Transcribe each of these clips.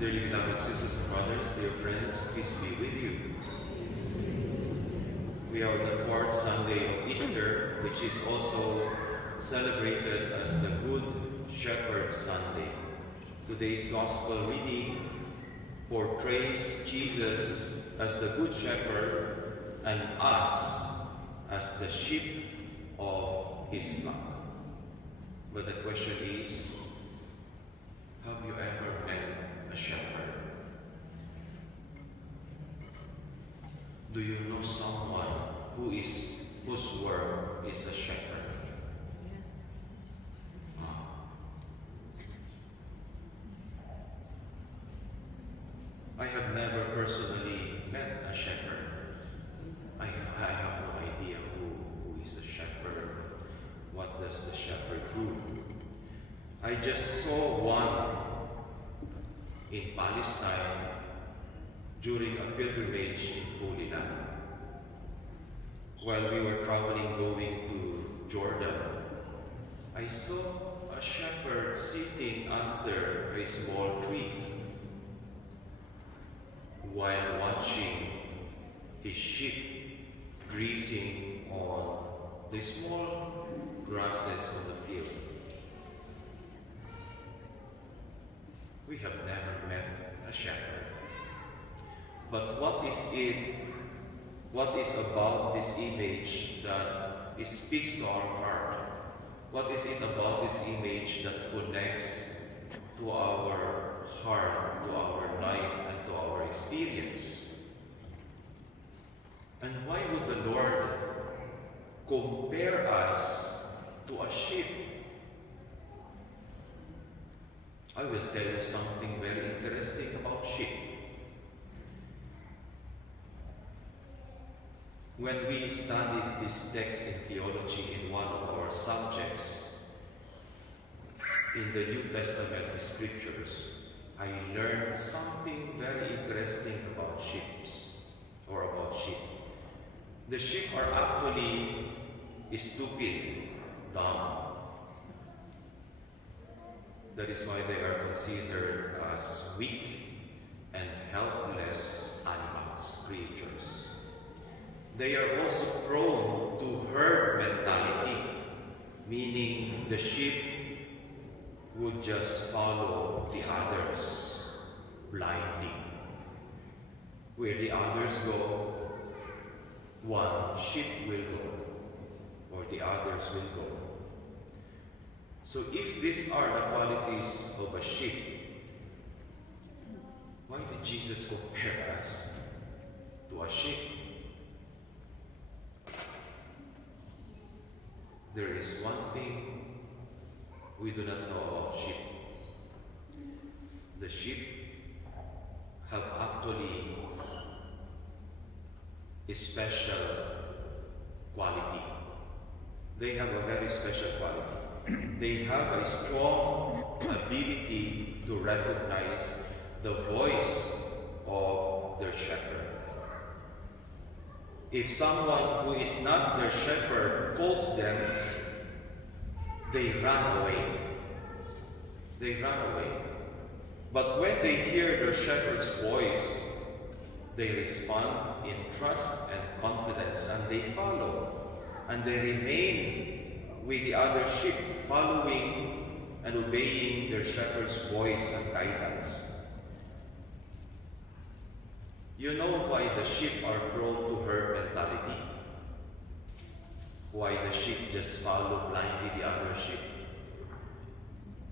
Dearly beloved sisters and brothers, dear friends, peace be with you. We are on the fourth Sunday of Easter, which is also celebrated as the Good Shepherd Sunday. Today's Gospel reading portrays Jesus as the Good Shepherd and us as the sheep of his flock. But the question is, have you ever met a shepherd? Do you know someone whose work is a shepherd? I have never personally met a shepherd. I have no idea who is a shepherd. What does the shepherd do? I just saw one in Palestine during a pilgrimage in Holy Land. While we were traveling going to Jordan, I saw a shepherd sitting under a small tree while watching his sheep grazing on the small grasses on the field. We have never met a shepherd. But what is it? What is about this image that it speaks to our heart? What is it about this image that connects to our heart, to our life, and to our experience? And why would the Lord compare us to a sheep? I will tell you something very interesting about sheep. When we studied this text in theology in one of our subjects in the New Testament scriptures, I learned something very interesting about sheep. The sheep are actually stupid, dumb. That is why they are considered as weak and helpless animals, creatures. They are also prone to herd mentality, meaning the sheep would just follow the others blindly. Where the others go, one sheep will go, or the others will go. So if these are the qualities of a sheep, why did Jesus compare us to a sheep? There is one thing we do not know about sheep. The sheep have actually a special quality. They have a very special quality. They have a strong ability to recognize the voice of their shepherd. If someone who is not their shepherd calls them, they run away. They run away. But when they hear their shepherd's voice, they respond in trust and confidence, and they follow. And they remain with the other sheep, following and obeying their shepherd's voice and guidance. You know why the sheep are prone to herd mentality? Why the sheep just follow blindly the other sheep?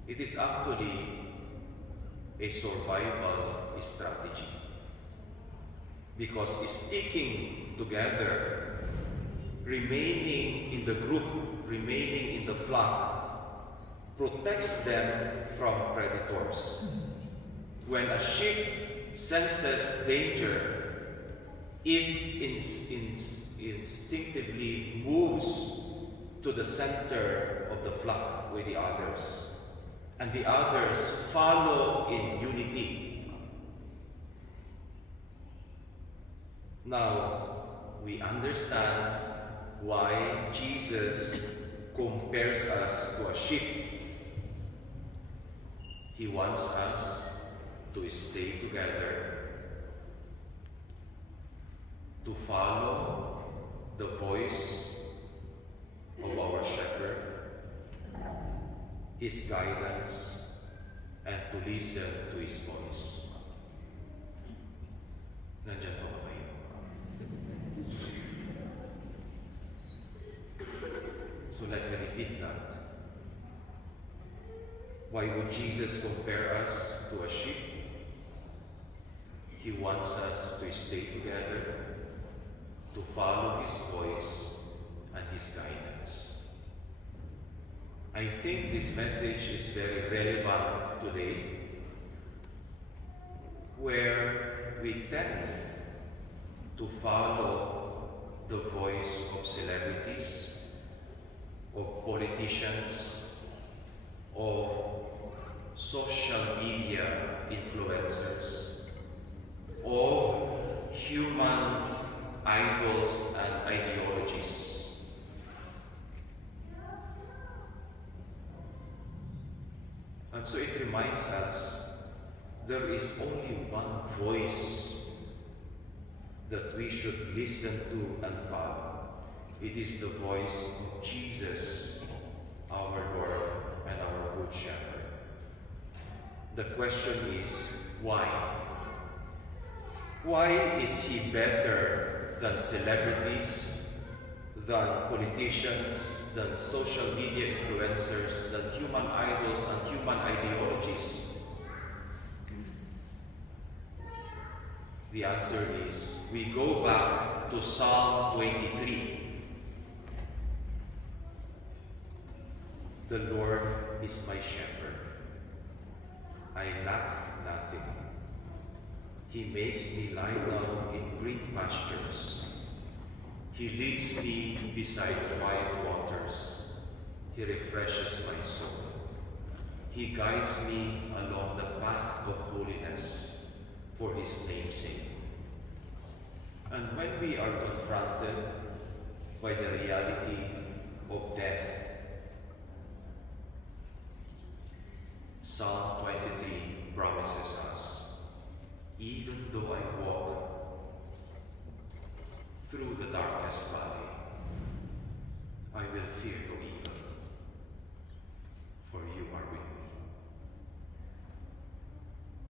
It is actually a survival strategy. Because sticking together, remaining in the group, remaining in the flock, protects them from predators. When a sheep senses danger, it instinctively moves to the center of the flock with the others, and the others follow in unity. Now, we understand why Jesus compares us to a sheep. He wants us to stay together, to follow the voice of our Shepherd, His guidance, and to listen to His voice. Nandiyan po ba kayo? So let me repeat that. Why would Jesus compare us to a sheep? He wants us to stay together, to follow His voice and His guidance. I think this message is very relevant today, where we tend to follow the voice of celebrities, of politicians, of social media influencers, of human idols and ideologies. And so it reminds us there is only one voice that we should listen to and follow. It is the voice of Jesus, our Lord and our Good Shepherd. The question is, why? Why is He better than celebrities, than politicians, than social media influencers, than human idols and human ideologies? The answer is, we go back to Psalm 23. The Lord is my shepherd. I lack nothing. He makes me lie down in green pastures. He leads me beside quiet waters. He refreshes my soul. He guides me along the path of holiness for His name's sake. And when we are confronted by the reality of death, Psalm 23 promises us, even though I walk through the darkest valley, I will fear